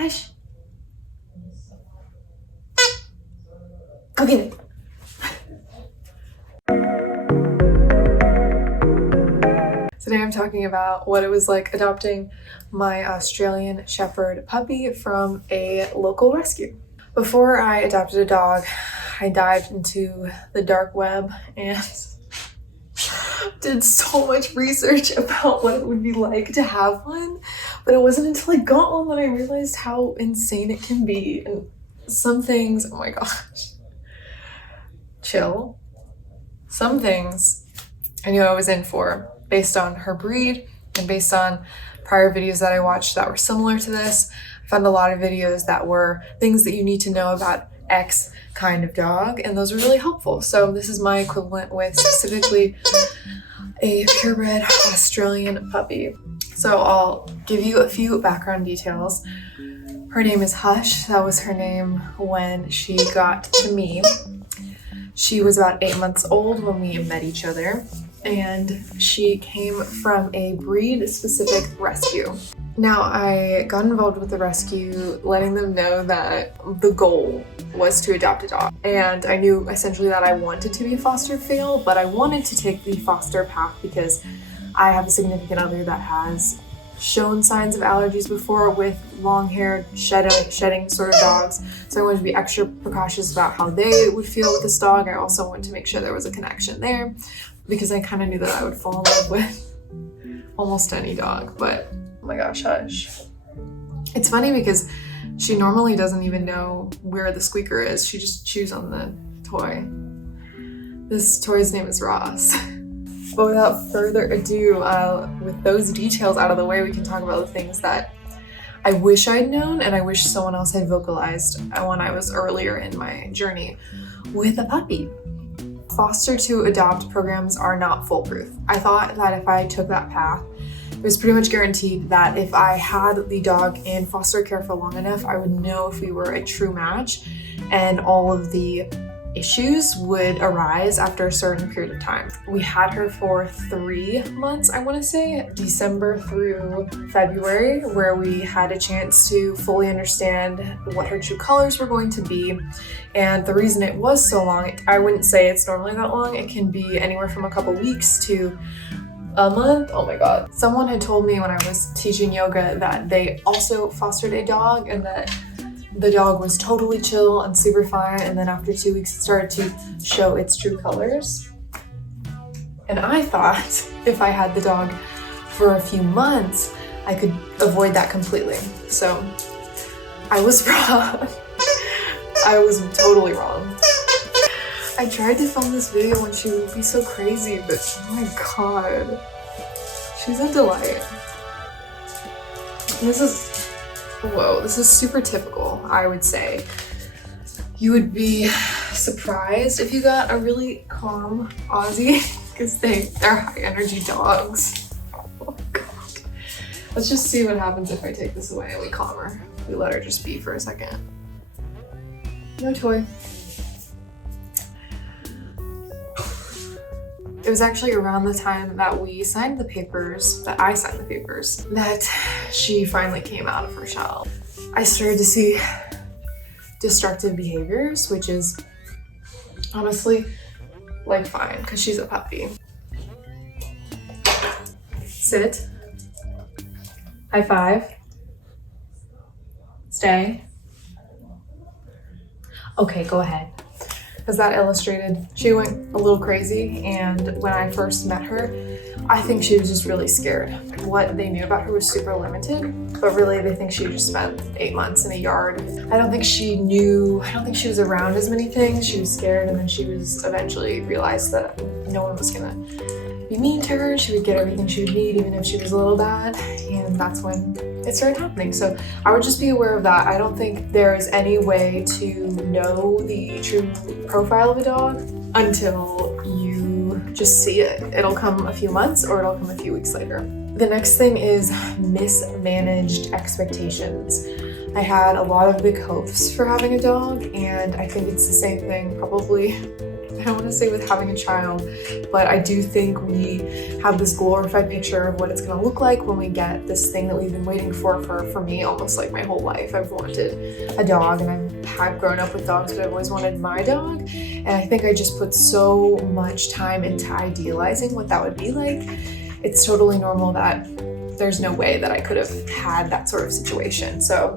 Hush. Go get it. Today I'm talking about what it was like adopting my Australian Shepherd puppy from a local rescue. Before I adopted a dog, I dived into the dark web and did so much research about what it would be like to have one, but it wasn't until I got one that I realized how insane it can be. And some things, oh my gosh, chill. Some things I knew I was in for based on her breed and based on prior videos that I watched that were similar to this. I found a lot of videos that were things that you need to know about X kind of dog, and those were really helpful. So this is my equivalent with specifically a purebred Australian puppy. So I'll give you a few background details. Her name is Hush. That was her name when she got to me. She was about 8 months old when we met each other, and she came from a breed-specific rescue. Now, I got involved with the rescue, letting them know that the goal was to adopt a dog. And I knew essentially that I wanted to be a foster fail, but I wanted to take the foster path because I have a significant other that has shown signs of allergies before with long-haired, shedding sort of dogs. So I wanted to be extra precautious about how they would feel with this dog. I also wanted to make sure there was a connection there because I kind of knew that I would fall in love with almost any dog, but oh my gosh, Hush. It's funny because she normally doesn't even know where the squeaker is. She just chews on the toy. This toy's name is Ross. But without further ado, with those details out of the way, we can talk about the things that I wish I'd known and I wish someone else had vocalized when I was earlier in my journey with a puppy. Foster to adopt programs are not foolproof. I thought that if I took that path, it was pretty much guaranteed that if I had the dog in foster care for long enough, I would know if we were a true match, and all of the issues would arise after a certain period of time. We had her for 3 months, I want to say, December through February, where we had a chance to fully understand what her true colors were going to be. And the reason it was so long, I wouldn't say it's normally that long. It can be anywhere from a couple weeks to a month. Oh my god. Someone had told me when I was teaching yoga that they also fostered a dog and that the dog was totally chill and super fine, and then after 2 weeks it started to show its true colors. And I thought if I had the dog for a few months, I could avoid that completely. So I was wrong. I was totally wrong. I tried to film this video when she would be so crazy, but oh my god, she's a delight. This is super typical, I would say. You would be surprised if you got a really calm Aussie because they're high energy dogs. Oh my god. Let's just see what happens if I take this away and we calm her. We let her just be for a second. No toy. It was actually around the time that I signed the papers, that she finally came out of her shell. I started to see destructive behaviors, which is honestly like fine because she's a puppy. Sit. High five. Stay. Okay, go ahead. As that illustrated, she went a little crazy, and when I first met her, I think she was just really scared. What they knew about her was super limited, but really they think she just spent 8 months in a yard. I don't think she was around as many things. She was scared, and then she was eventually realized that no one was gonna be mean to her. She would get everything she would need, even if she was a little bad, and that's when it started happening. So I would just be aware of that. I don't think there is any way to know the true profile of a dog until you just see it. It'll come a few months or it'll come a few weeks later. The next thing is mismanaged expectations. I had a lot of big hopes for having a dog, and I think it's the same thing probably I don't want to say with having a child, but I do think we have this glorified picture of what it's going to look like when we get this thing that we've been waiting for me, almost like my whole life. I've wanted a dog, and I've grown up with dogs, but I've always wanted my dog. And I think I just put so much time into idealizing what that would be like. It's totally normal that there's no way that I could have had that sort of situation. So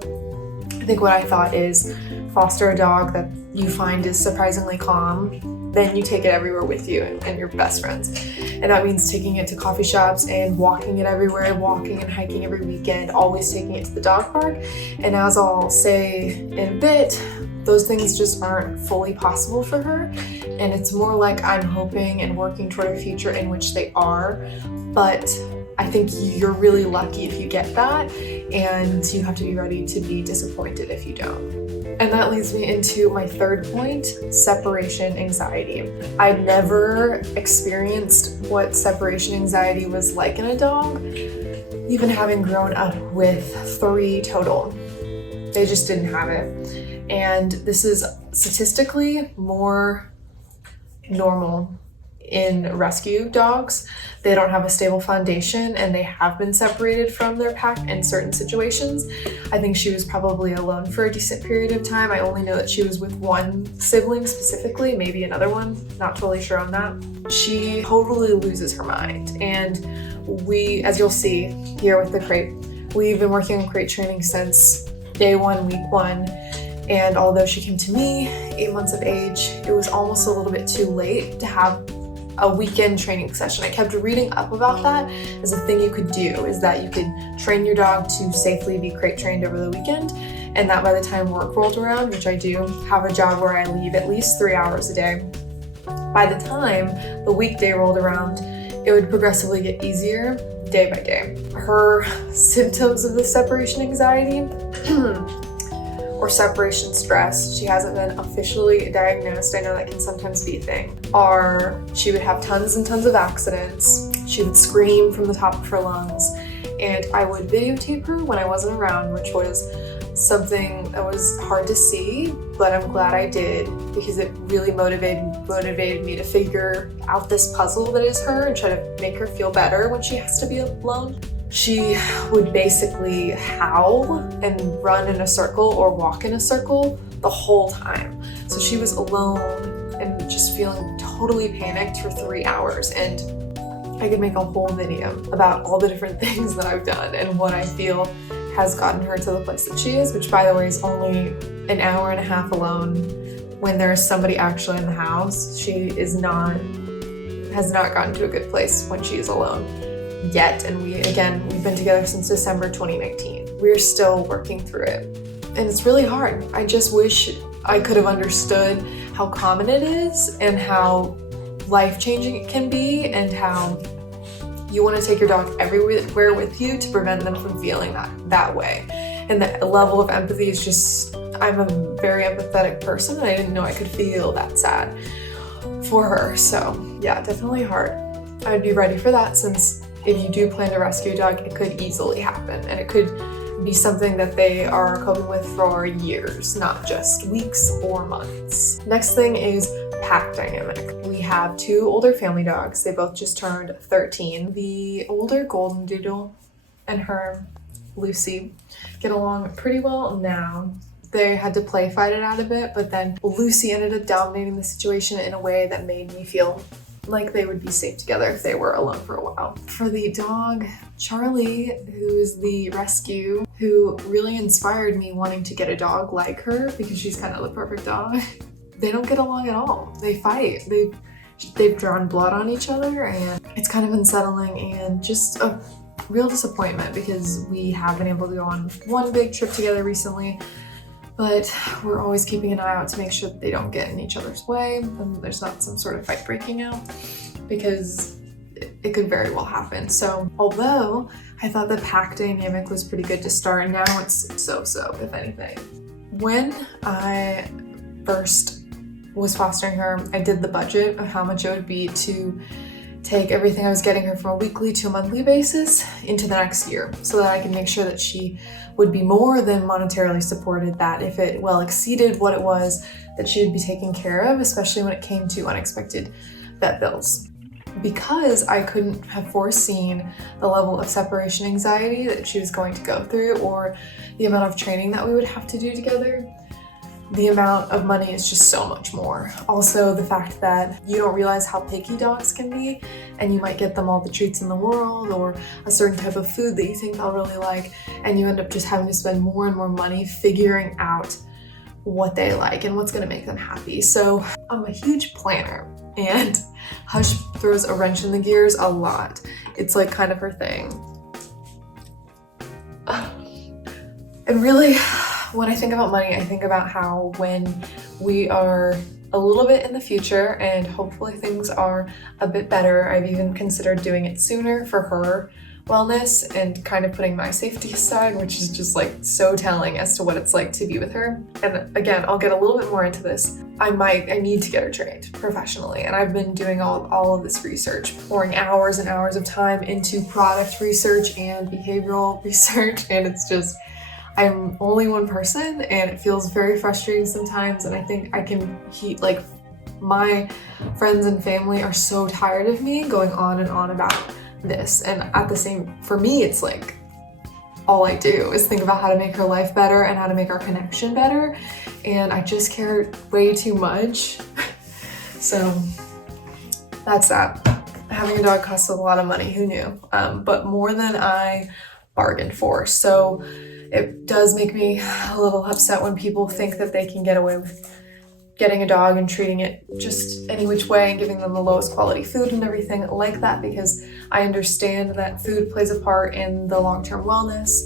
I think what I thought is foster a dog that you find is surprisingly calm, then you take it everywhere with you and your best friends. And that means taking it to coffee shops and walking it everywhere, walking and hiking every weekend, always taking it to the dog park. And as I'll say in a bit, those things just aren't fully possible for her. And it's more like I'm hoping and working toward a future in which they are. But I think you're really lucky if you get that, and you have to be ready to be disappointed if you don't. And that leads me into my third point, separation anxiety. I've never experienced what separation anxiety was like in a dog, even having grown up with 3 total. They just didn't have it. And this is statistically more normal in rescue dogs. They don't have a stable foundation and they have been separated from their pack in certain situations. I think she was probably alone for a decent period of time. I only know that she was with one sibling specifically, maybe another one, not totally sure on that. She totally loses her mind. And we, as you'll see here with the crate, we've been working on crate training since day 1, week 1. And although she came to me 8 months of age, it was almost a little bit too late to have a weekend training session. I kept reading up about that as a thing you could do, is that you could train your dog to safely be crate trained over the weekend, and that by the time work rolled around, which I do have a job where I leave at least 3 hours a day, by the time the weekday rolled around, it would progressively get easier day by day. Her symptoms of the separation anxiety or separation stress, she hasn't been officially diagnosed, I know that can sometimes be a thing, are she would have tons and tons of accidents, she would scream from the top of her lungs, and I would videotape her when I wasn't around, which was something that was hard to see, but I'm glad I did, because it really motivated me to figure out this puzzle that is her and try to make her feel better when she has to be alone. She would basically howl and run in a circle or walk in a circle the whole time. So she was alone and just feeling totally panicked for 3 hours. And I could make a whole video about all the different things that I've done and what I feel has gotten her to the place that she is, which by the way is only an hour and a half alone when there's somebody actually in the house. She has not gotten to a good place when she is alone yet. And we've been together since December 2019. We're still working through it. And it's really hard. I just wish I could have understood how common it is and how life-changing it can be, and how you want to take your dog everywhere with you to prevent them from feeling that way. And the level of empathy is just, I'm a very empathetic person, and I didn't know I could feel that sad for her. So yeah, definitely hard. I would be ready for that, since if you do plan to rescue a dog, it could easily happen, and it could be something that they are coping with for years, not just weeks or months. Next thing is pack dynamic. We have 2 older family dogs. They both just turned 13. The older golden doodle and her Lucy get along pretty well now. They had to play fight it out a bit, but then Lucy ended up dominating the situation in a way that made me feel like they would be safe together if they were alone for a while. For the dog, Charlie, who's the rescue, who really inspired me wanting to get a dog like her because she's kind of the perfect dog, they don't get along at all. They fight. They've drawn blood on each other, and it's kind of unsettling and just a real disappointment, because we have been able to go on one big trip together recently, but we're always keeping an eye out to make sure that they don't get in each other's way and there's not some sort of fight breaking out, because it could very well happen. So although I thought the pack dynamic was pretty good to start, now it's so-so, if anything. When I first was fostering her, I did the budget of how much it would be to take everything I was getting her from a weekly to a monthly basis into the next year so that I can make sure that she would be more than monetarily supported, that if it well exceeded what it was, that she would be taken care of, especially when it came to unexpected vet bills. Because I couldn't have foreseen the level of separation anxiety that she was going to go through or the amount of training that we would have to do together, the amount of money is just so much more. Also, the fact that you don't realize how picky dogs can be, and you might get them all the treats in the world or a certain type of food that you think they'll really like, and you end up just having to spend more and more money figuring out what they like and what's gonna make them happy. So I'm a huge planner, and Hush throws a wrench in the gears a lot. It's like kind of her thing. And really, when I think about money, I think about how when we are a little bit in the future and hopefully things are a bit better, I've even considered doing it sooner for her wellness and kind of putting my safety aside, which is just like so telling as to what it's like to be with her. And again, I'll get a little bit more into this. I need to get her trained professionally, and I've been doing all of this research, pouring hours and hours of time into product research and behavioral research, and it's just, I'm only one person and it feels very frustrating sometimes, and I think I can my friends and family are so tired of me going on and on about this, and for me it's like all I do is think about how to make her life better and how to make our connection better, and I just care way too much. So that's that. Having a dog costs a lot of money, who knew? But more than I bargained for. So it does make me a little upset when people think that they can get away with getting a dog and treating it just any which way and giving them the lowest quality food and everything like that, because I understand that food plays a part in the long-term wellness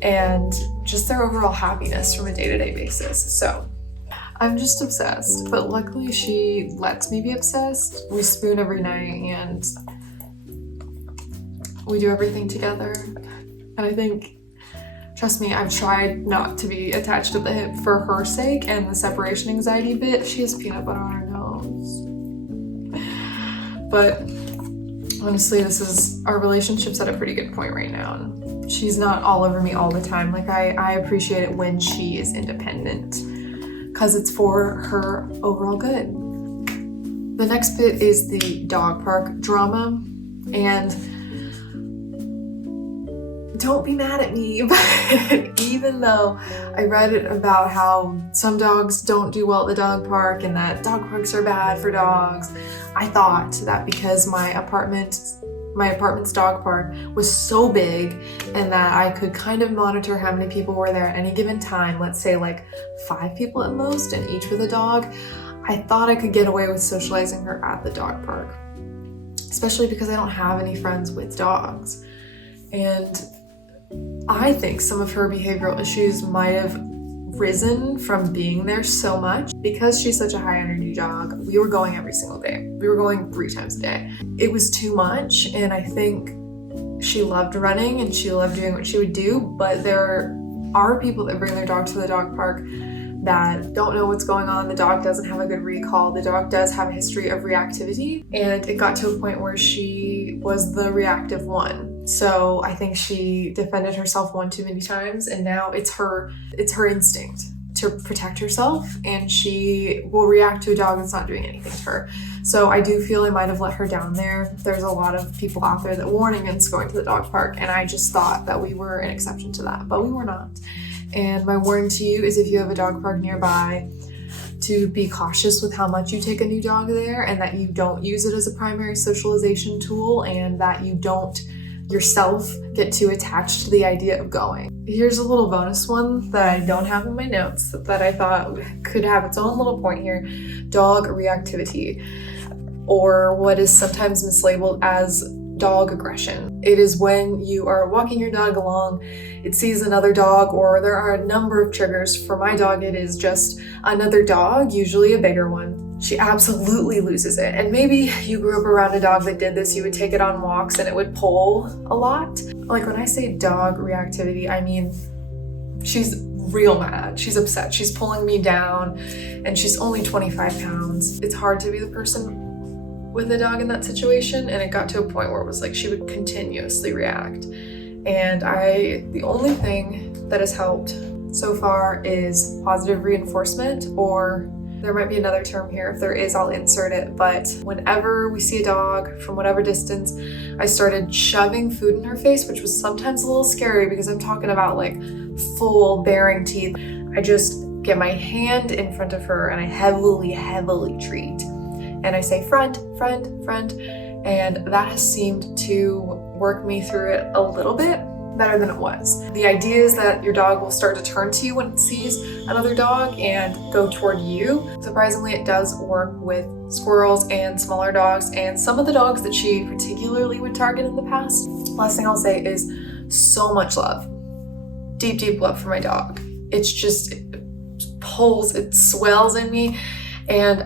and just their overall happiness from a day-to-day basis. So I'm just obsessed, but luckily she lets me be obsessed. We spoon every night and we do everything together. And I think, trust me, I've tried not to be attached to the hip for her sake and the separation anxiety bit. She has peanut butter on her nose. But honestly, our relationship's at a pretty good point right now. And she's not all over me all the time. Like I appreciate it when she is independent because it's for her overall good. The next bit is the dog park drama, and don't be mad at me, but even though I read about how some dogs don't do well at the dog park and that dog parks are bad for dogs, I thought that because my apartment's dog park was so big and that I could kind of monitor how many people were there at any given time, let's say like 5 people at most, and each with a dog, I thought I could get away with socializing her at the dog park, especially because I don't have any friends with dogs. And I think some of her behavioral issues might have risen from being there so much because she's such a high energy dog. We were going every single day. We were going 3 times a day. It was too much, and I think she loved running and she loved doing what she would do, but there are people that bring their dog to the dog park that don't know what's going on. The dog doesn't have a good recall. The dog does have a history of reactivity, and it got to a point where she was the reactive one. So I think she defended herself one too many times, and now it's her instinct to protect herself, and she will react to a dog that's not doing anything to her. So I do feel I might have let her down there. There's a lot of people out there that warn against going to the dog park, and I just thought that we were an exception to that, but we were not. And my warning to you is, if you have a dog park nearby, to be cautious with how much you take a new dog there, and that you don't use it as a primary socialization tool, and that you don't yourself get too attached to the idea of going. Here's a little bonus one that I don't have in my notes that I thought could have its own little point here. Dog reactivity, or what is sometimes mislabeled as dog aggression. It is when you are walking your dog along, it sees another dog, or there are a number of triggers. For my dog, it is just another dog, usually a bigger one. She absolutely loses it. And maybe you grew up around a dog that did this. You would take it on walks and it would pull a lot. Like when I say dog reactivity, I mean she's real mad. She's upset. She's pulling me down, and she's only 25 pounds. It's hard to be the person with a dog in that situation, and it got to a point where it was like she would continuously react. And the only thing that has helped so far is positive reinforcement, or there might be another term here. If there is, I'll insert it. But whenever we see a dog from whatever distance, I started shoving food in her face, which was sometimes a little scary because I'm talking about like full baring teeth. I just get my hand in front of her and I heavily treat. And I say, friend, friend, friend. And that has seemed to work me through it a little bit better than it was. The idea is that your dog will start to turn to you when it sees another dog and go toward you. Surprisingly, it does work with squirrels and smaller dogs and some of the dogs that she particularly would target in the past. Last thing I'll say is so much love. Deep love for my dog. It's just, it pulls, it swells in me. And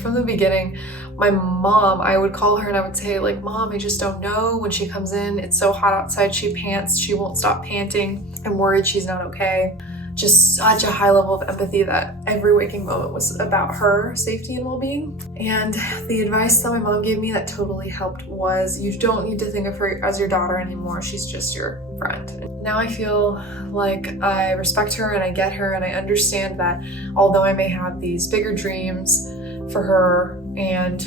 from the beginning, my mom, I would call her and I would say like, Mom, I just don't know. When she comes in, it's so hot outside, she pants, she won't stop panting. I'm worried she's not okay. Just such a high level of empathy that every waking moment was about her safety and well-being. And the advice that my mom gave me that totally helped was, you don't need to think of her as your daughter anymore. She's just your friend. Now I feel like I respect her and I get her and I understand that although I may have these bigger dreams for her and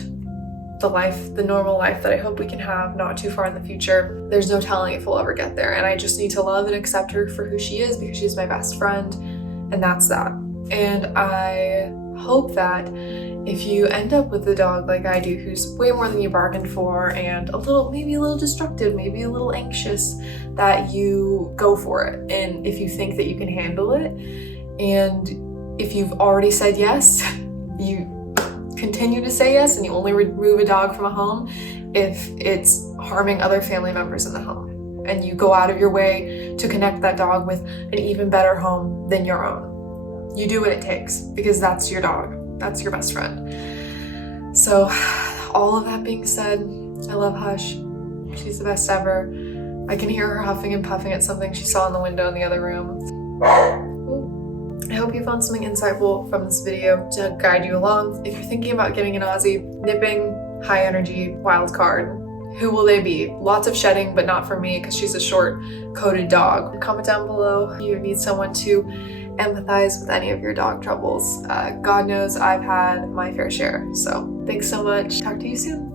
the normal life that I hope we can have not too far in the future, there's no telling if we'll ever get there. And I just need to love and accept her for who she is because she's my best friend, and that's that. And I hope that if you end up with a dog like I do, who's way more than you bargained for and maybe a little destructive, maybe a little anxious, that you go for it. And if you think that you can handle it, and if you've already said yes, you continue to say yes, and you only remove a dog from a home if it's harming other family members in the home, and you go out of your way to connect that dog with an even better home than your own. You do what it takes because that's your dog, that's your best friend. So all of that being said, I love Hush. She's the best ever. I can hear her huffing and puffing at something she saw in the window in the other room. I hope you found something insightful from this video to guide you along. If you're thinking about getting an Aussie, nipping, high energy, wild card, who will they be? Lots of shedding, but not for me because she's a short-coated dog. Comment down below if you need someone to empathize with any of your dog troubles. God knows I've had my fair share. So thanks so much. Talk to you soon.